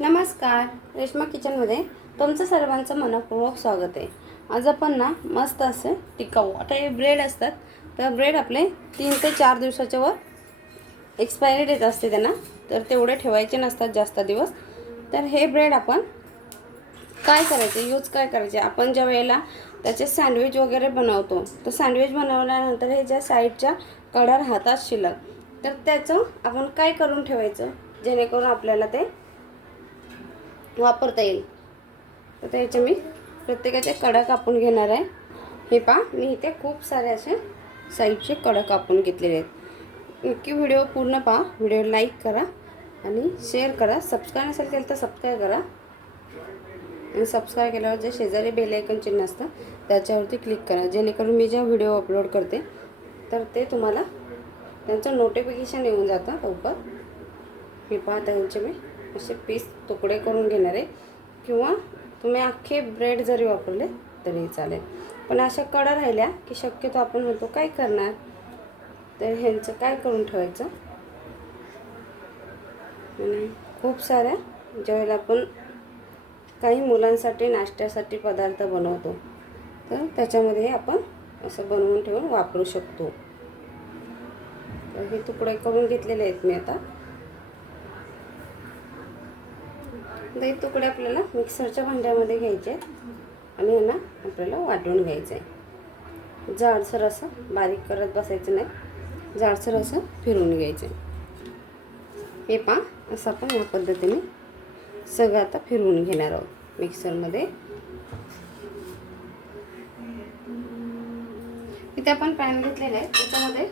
नमस्कार रेश्मा किचनमध्ये तुमचं सर्वांचं मनपूर्वक स्वागत आहे. आज आपण ना मस्त असे टिकाऊ आता हे ब्रेड असतात तर ब्रेड आपले तीन ते चार दिवसाच्या वर एक्सपायरी डेट असते त्यांना तर तेवढे ठेवायचे नसतात जास्त दिवस. तर हे ब्रेड आपण काय करायचे यूज काय करायचे? आपण ज्या वेळेला त्याचे सँडविच वगैरे बनवतो तर सँडविच बनवल्यानंतर हे ज्या साईडच्या कडा राहतात शिल्लक तर त्याचं आपण काय करून ठेवायचं? जेणेकरून आपल्याला ते वापरता येईल. तर त्याच्या मी प्रत्येकाचे कडा कापून घेणार आहे. हे पहा मी इथे खूप सारे असे साईडचे कडा कापून घेतलेले आहेत. नक्की व्हिडिओ पूर्ण पहा व्हिडिओ लाईक करा आणि शेअर करा. सबस्क्राईब नसेल केलं तर सबस्क्राईब करा. आणि सबस्क्राईब केल्यावर जे शेजारी बेल आयकन चिन्ह असतं त्याच्यावरती क्लिक करा. जेणेकरून मी जेव्हा व्हिडिओ अपलोड करते तर ते तुम्हाला त्यांचं नोटिफिकेशन येऊन जातं लवकर. हे पहा त्यांचे मी असे पीस तुकडे करून घेणार आहे. किंवा तुम्ही अख्खे ब्रेड जरी वापरले तरी चालेल. पण अशा कडा राहिल्या की शक्यतो आपण म्हणतो काय करणार? तर ह्यांचं काय करून ठेवायचं? आणि खूप साऱ्या ज्यावेळेला आपण काही मुलांसाठी नाश्त्यासाठी पदार्थ बनवतो तर त्याच्यामध्ये आपण असं बनवून ठेवून वापरू शकतो. तर हे तुकडे करून घेतलेले आहेत मी आता. दही तुकडे आपल्याला मिक्सरच्या भांड्यामध्ये घ्यायचे आणि यांना आपल्याला वाटून घ्यायचं आहे. जाडसर असं बारीक करत बसायचं नाही. जाडसर असं फिरवून घ्यायचं हे पा असं आपण या पद्धतीने सगळं आता फिरवून घेणार आहोत मिक्सरमध्ये. इथे आपण पॅन घेतलेलं आहे. त्याच्यामध्ये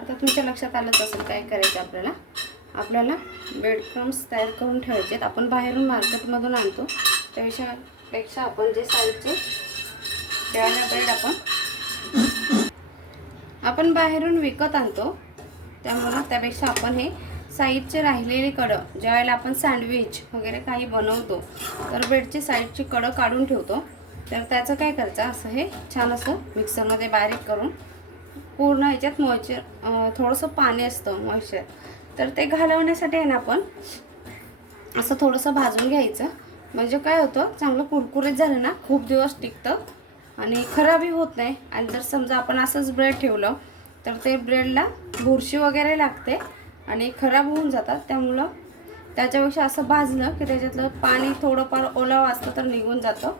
आता तुमच्या लक्षात आलंच असेल काय करायचं आपल्याला. आपल्याला ब्रेडक्रम्स तयार करून ठेवायचे आहेत. आपण बाहेरून मार्केटमधून आणतो. त्यापेक्षा पेक्षा आपण जे साईजचे त्याला ब्रेड आपण आपण बाहेरून विकत आणतो. त्यामुळं त्यापेक्षा आपण हे साईडचे राहिलेले कडं ज्यावेळेला आपण सँडविच वगैरे काही बनवतो तर ब्रेडची साईडची कडं काढून ठेवतो. तर त्याचं काय करायचं? असं हे छान असं मिक्सरमध्ये बारीक करून पूर्ण ह्याच्यात मॉइश्चर थोडंसं पाणी असतं मॉइश्चर तर ते घालवण्यासाठी आहे ना आपण असं थोडंसं भाजून घ्यायचं. म्हणजे काय होतं चांगलं कुरकुरीत झालं ना खूप दिवस टिकतं आणि खराबही होत नाही. आणि जर समजा आपण असंच ब्रेड ठेवलं तर ते ब्रेडला बुरशी वगैरे लागते आणि खराब होऊन जातात. त्यामुळं त्याच्यापेक्षा असं भाजलं की त्याच्यातलं पाणी थोडंफार ओलावं असतं तर निघून जातं.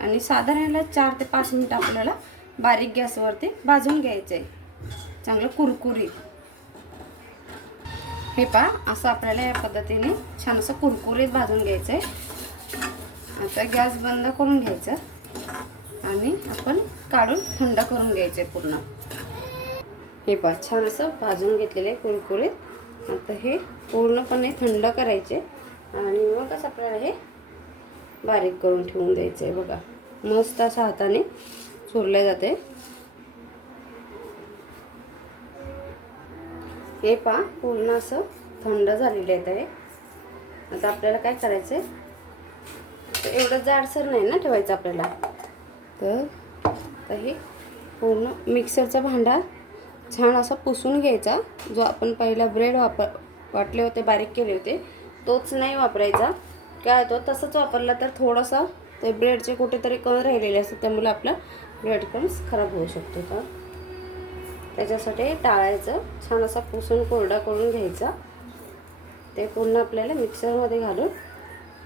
आणि साधारण चार ते पाच मिनटं आपल्याला बारीक गॅसवरती भाजून घ्यायचं आहे चांगलं कुरकुरीत. हे पहा असं आपल्याला या पद्धतीने छान असं कुरकुरीत भाजून घ्यायचं आहे आता गॅस बंद करून घ्यायचं आणि आपण काढून थंड करून घ्यायचं आहे पूर्ण. हे पहा छान असं भाजून घेतलेलं आहे कुरकुरीत. आता हे पूर्णपणे थंड करायचे आणि मगच आपल्याला हे बारीक करून ठेवून द्यायचं आहे बघा. मस्त असं हाताने चुरले जाते हे पहा पूर्ण असं थंड झालेलं आहे ते. आता आपल्याला काय करायचं आहे एवढं जाडसर नाही ना ठेवायचं आपल्याला. तर हे पूर्ण मिक्सरचा भांडा छान असा पुसून घ्यायचा. जो आपण पहिला ब्रेड वापर वाटले होते बारीक केले होते तोच नाही वापरायचा. काय तो तसंच वापरला तर थोडासा ते ब्रेडचे कुठेतरी कण राहिलेले असतात त्यामुळे आपला ब्रेड क्रम्स खराब होऊ शकतो. का त्याच्यासाठी टाळायचं. छान असा पुसून कोरडा करून घ्यायचा. ते पूर्ण आपल्याला मिक्सरमध्ये घालून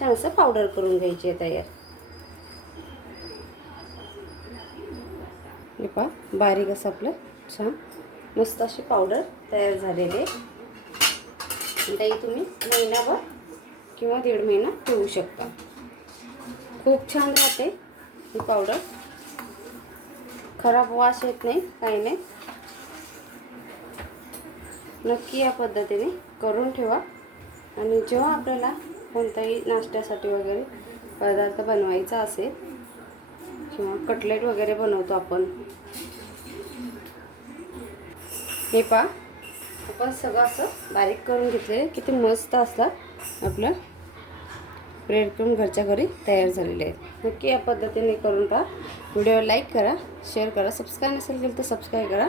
छान असं पावडर करून घ्यायची आहे तयार. हे पहा बारीक असं आपलं छान मस्त अशी पावडर तयार झालेली आहे. ताई तुम्ही महिनाभर किंवा दीड महिना ठेवू शकता. खूप छान राहते ही पावडर. खराब वास येत नाही काही नाही. नक्की या पद्धतीने करून ठेवा. आणि जेव्हा आपल्याला कोणताही नाश्त्यासाठी वगैरे पदार्थ बनवायचा असेल किंवा कटलेट वगैरे बनवतो आपण. हे पा आपण सगळं असं बारीक करून घेतले किती मस्त असतात आपलं ब्रेड क्रम घरच्या घरी तयार झालेले आहेत. नक्की या पद्धतीने करून पहा. व्हिडिओ लाईक करा शेअर करा सबस्क्राईब नसेल केलं तर सबस्क्राईब करा.